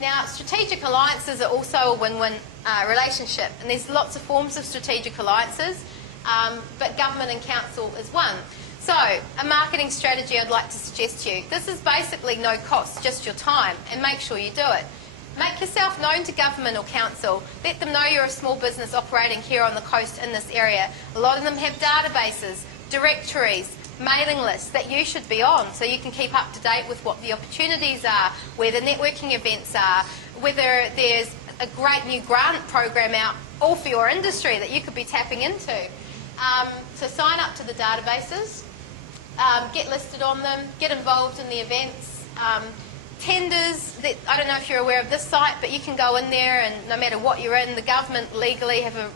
Now, strategic alliances are also a win-win relationship, and there's lots of forms of strategic alliances, but government and council is one. So, a marketing strategy I'd like to suggest to you. This is basically no cost, just your time, and make sure you do it. Make yourself known to government or council. Let them know you're a small business operating here on the coast in this area. A lot of them have databases, directories, mailing lists that you should be on, so you can keep up to date with what the opportunities are, where the networking events are, whether there's a great new grant program out all for your industry that you could be tapping into. So sign up to the databases, get listed on them, get involved in the events. Tenders, I don't know if you're aware of this site, but you can go in there and no matter what you're in, the government legally have a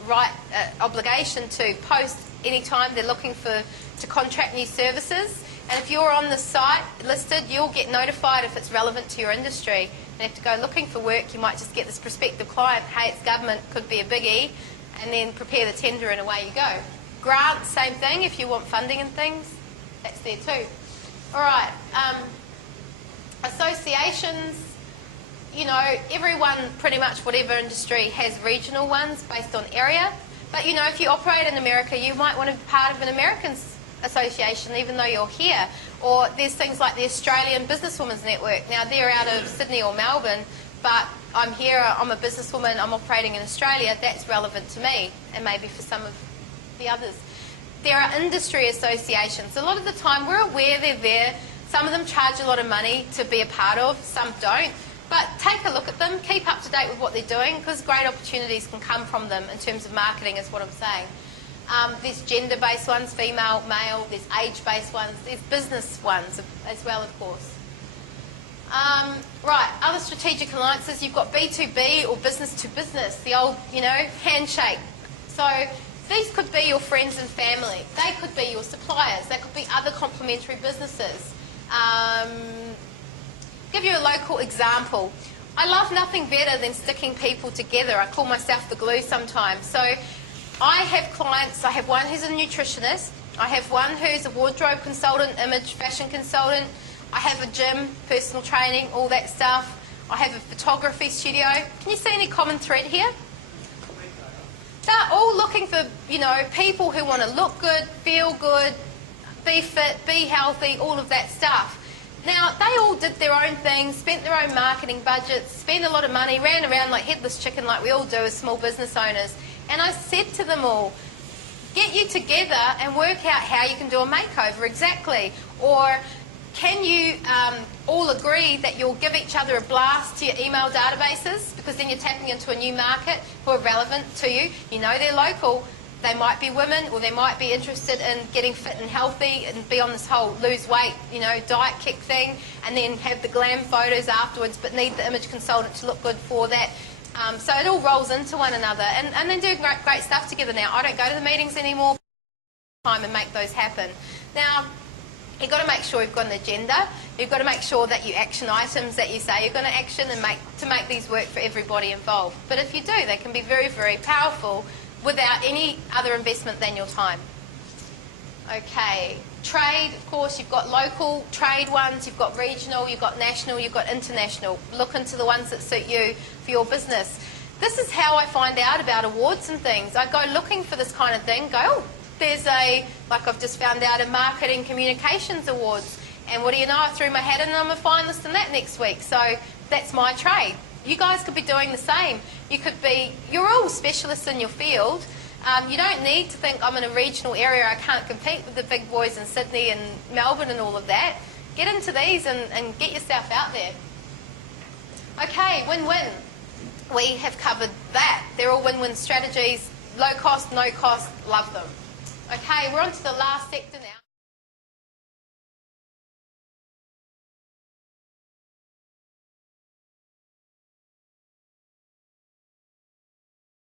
obligation to post any time they're looking to contract new services. And if you're on the site listed, you'll get notified if it's relevant to your industry. And if you go looking for work, you might just get this prospective client, hey, it's government, could be a biggie, and then prepare the tender and away you go. Grants, same thing, if you want funding and things, that's there too. All right. Associations, you know, everyone, pretty much whatever industry, has regional ones based on area. But, you know, if you operate in America, you might want to be part of an American association even though you're here. Or there's things like the Australian Businesswomen's Network. Now, they're out of Sydney or Melbourne, but I'm here, I'm a businesswoman, I'm operating in Australia, that's relevant to me, and maybe for some of the others. There are industry associations. A lot of the time, we're aware they're there. Some of them charge a lot of money to be a part of, some don't. But take a look at them, keep up to date with what they're doing, because great opportunities can come from them in terms of marketing, is what I'm saying. There's gender-based ones, female, male, there's age-based ones, there's business ones as well, of course. Right, other strategic alliances, you've got B2B or business-to-business, the old, you know, handshake. So these could be your friends and family. They could be your suppliers. They could be other complementary businesses. Give you a local example. I love nothing better than sticking people together. I call myself the glue sometimes. So I have clients. I have one who's a nutritionist. I have one who's a wardrobe consultant, image fashion consultant. I have a gym, personal training, all that stuff. I have a photography studio. Can you see any common thread here? They're all looking for, you know, people who want to look good, feel good, be fit, be healthy, all of that stuff. Now, they all did their own thing, spent their own marketing budgets, spent a lot of money, ran around like headless chicken like we all do as small business owners. And I said to them all, get you together and work out how you can do a makeover exactly. Or can you all agree that you'll give each other a blast to your email databases, because then you're tapping into a new market who are relevant to you. You know they're local. They might be women, or they might be interested in getting fit and healthy and be on this whole lose weight, you know, diet kick thing, and then have the glam photos afterwards, but need the image consultant to look good for that. So it all rolls into one another, and then do great stuff together now. I don't go to the meetings anymore and make those happen. Now, you've got to make sure you've got an agenda. You've got to make sure that you action items that you say you're going to action and make these work for everybody involved. But if you do, they can be very, very powerful without any other investment than your time. Okay, trade, of course, you've got local trade ones, you've got regional, you've got national, you've got international. Look into the ones that suit you for your business. This is how I find out about awards and things. I go looking for this kind of thing, go, oh, there's like I've just found out, a Marketing Communications Awards. And what do you know, I threw my hat in and I'm a finalist in that next week. So that's my trade. You guys could be doing the same. You could be, you're all specialists in your field. You don't need to think I'm in a regional area, I can't compete with the big boys in Sydney and Melbourne and all of that. Get into these and get yourself out there. Okay, win-win. We have covered that. They're all win-win strategies. Low cost, no cost, love them. Okay, we're on to the last sector now.